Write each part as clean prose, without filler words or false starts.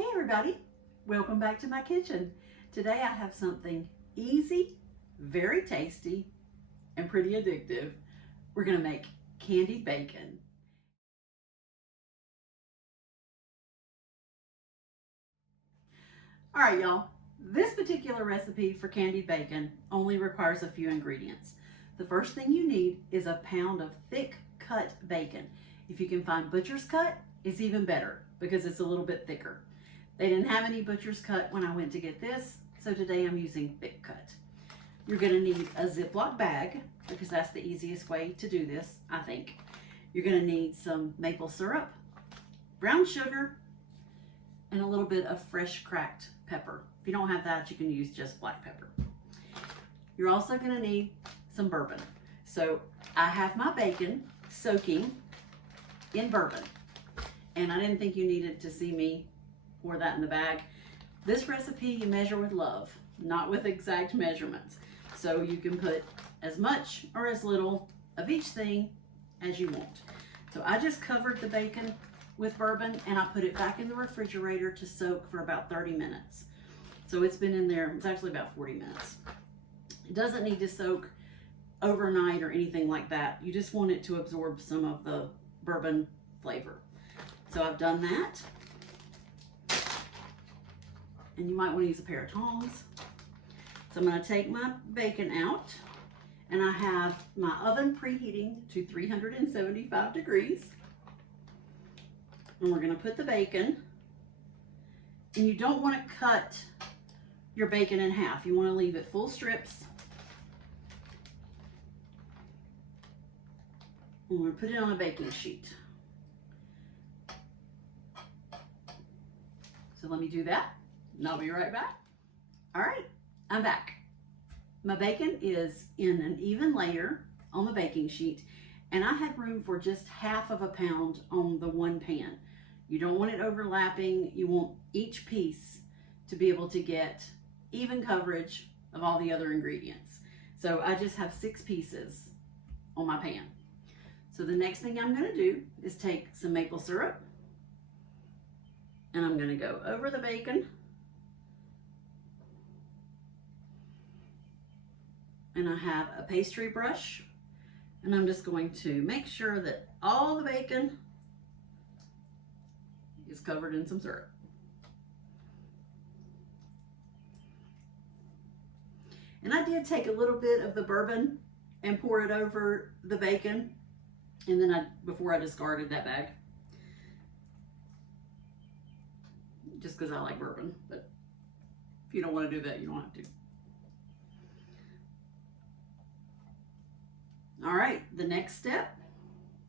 Hey everybody, welcome back to my kitchen. Today I have something easy, very tasty, and pretty addictive. We're gonna make candied bacon. All right, y'all, this particular recipe for candied bacon only requires a few ingredients. The first thing you need is a pound of thick cut bacon. If you can find butcher's cut, it's even better because it's a little bit thicker. They didn't have any butcher's cut when I went to get this, so today I'm using thick cut. You're gonna need a Ziploc bag because that's the easiest way to do this, I think. You're gonna need some maple syrup, brown sugar, and a little bit of fresh cracked pepper. If you don't have that, you can use just black pepper. You're also gonna need some bourbon. So I have my bacon soaking in bourbon, and I didn't think you needed to see me pour that in the bag. This recipe you measure with love, not with exact measurements. So you can put as much or as little of each thing as you want. So I just covered the bacon with bourbon and I put it back in the refrigerator to soak for about 30 minutes. So it's been in there, it's actually about 40 minutes. It doesn't need to soak overnight or anything like that. You just want it to absorb some of the bourbon flavor. So I've done that. And you might want to use a pair of tongs. So I'm going to take my bacon out, and I have my oven preheating to 375 degrees. And we're going to put the bacon, and you don't want to cut your bacon in half. You want to leave it full strips. And we're going to put it on a baking sheet. So let me do that, and I'll be right back. All right, I'm back. My bacon is in an even layer on the baking sheet, and I had room for just half of a pound on the one pan. You don't want it overlapping. You want each piece to be able to get even coverage of all the other ingredients. So I just have 6 pieces on my pan. So the next thing I'm gonna do is take some maple syrup, and I'm gonna go over the bacon. And I have a pastry brush, and I'm just going to make sure that all the bacon is covered in some syrup. And I did take a little bit of the bourbon and pour it over the bacon, and then before I discarded that bag, just because I like bourbon. But if you don't want to do that, you don't have to. All right, the next step,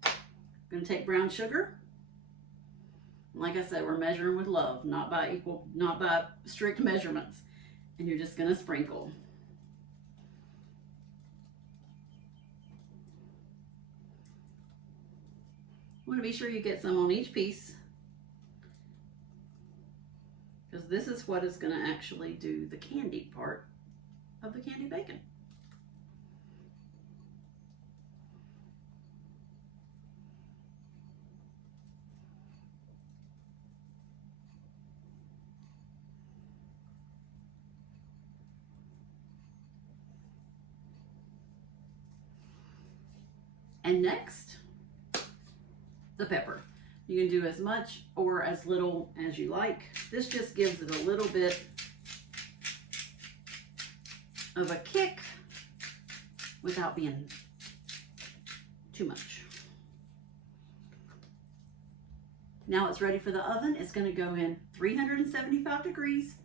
I'm gonna take brown sugar. Like I said, we're measuring with love, not by strict measurements. And you're just gonna sprinkle. You wanna be sure you get some on each piece, because this is what is gonna actually do the candied part of the candied bacon. And next, the pepper. You can do as much or as little as you like. This just gives it a little bit of a kick without being too much. Now it's ready for the oven. It's going to go in 375 degrees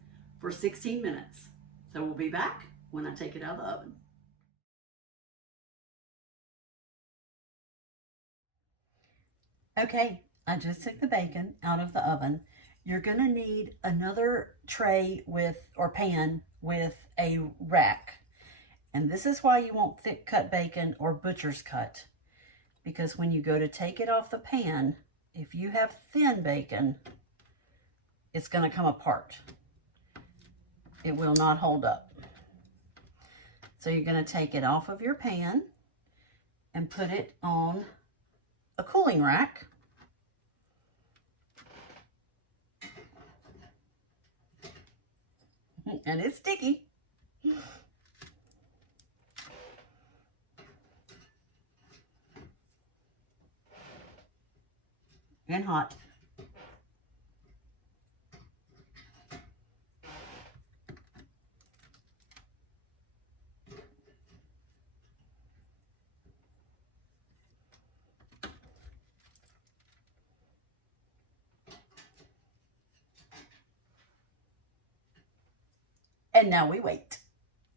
for 16 minutes. So we'll be back when I take it out of the oven. Okay, I just took the bacon out of the oven. You're gonna need another tray or pan with a rack. And this is why you want thick cut bacon or butcher's cut. Because when you go to take it off the pan, if you have thin bacon, it's gonna come apart. It will not hold up. So you're gonna take it off of your pan and put it on a cooling rack. And it's sticky. And hot. And now we wait.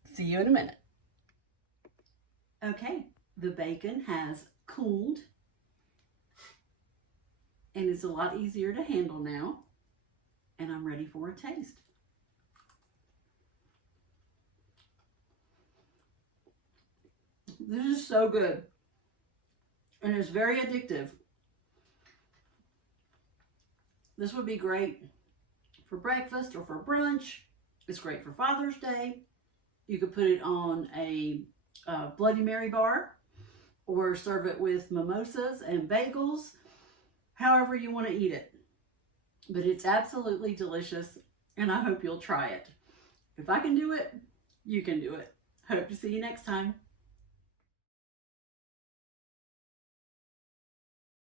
See you in a minute. Okay, the bacon has cooled and it's a lot easier to handle now. And I'm ready for a taste. This is so good. And it's very addictive. This would be great for breakfast or for brunch. It's great for Father's Day. You could put it on a Bloody Mary bar or serve it with mimosas and bagels, however you want to eat it. But it's absolutely delicious and I hope you'll try it. If I can do it, you can do it. Hope to see you next time.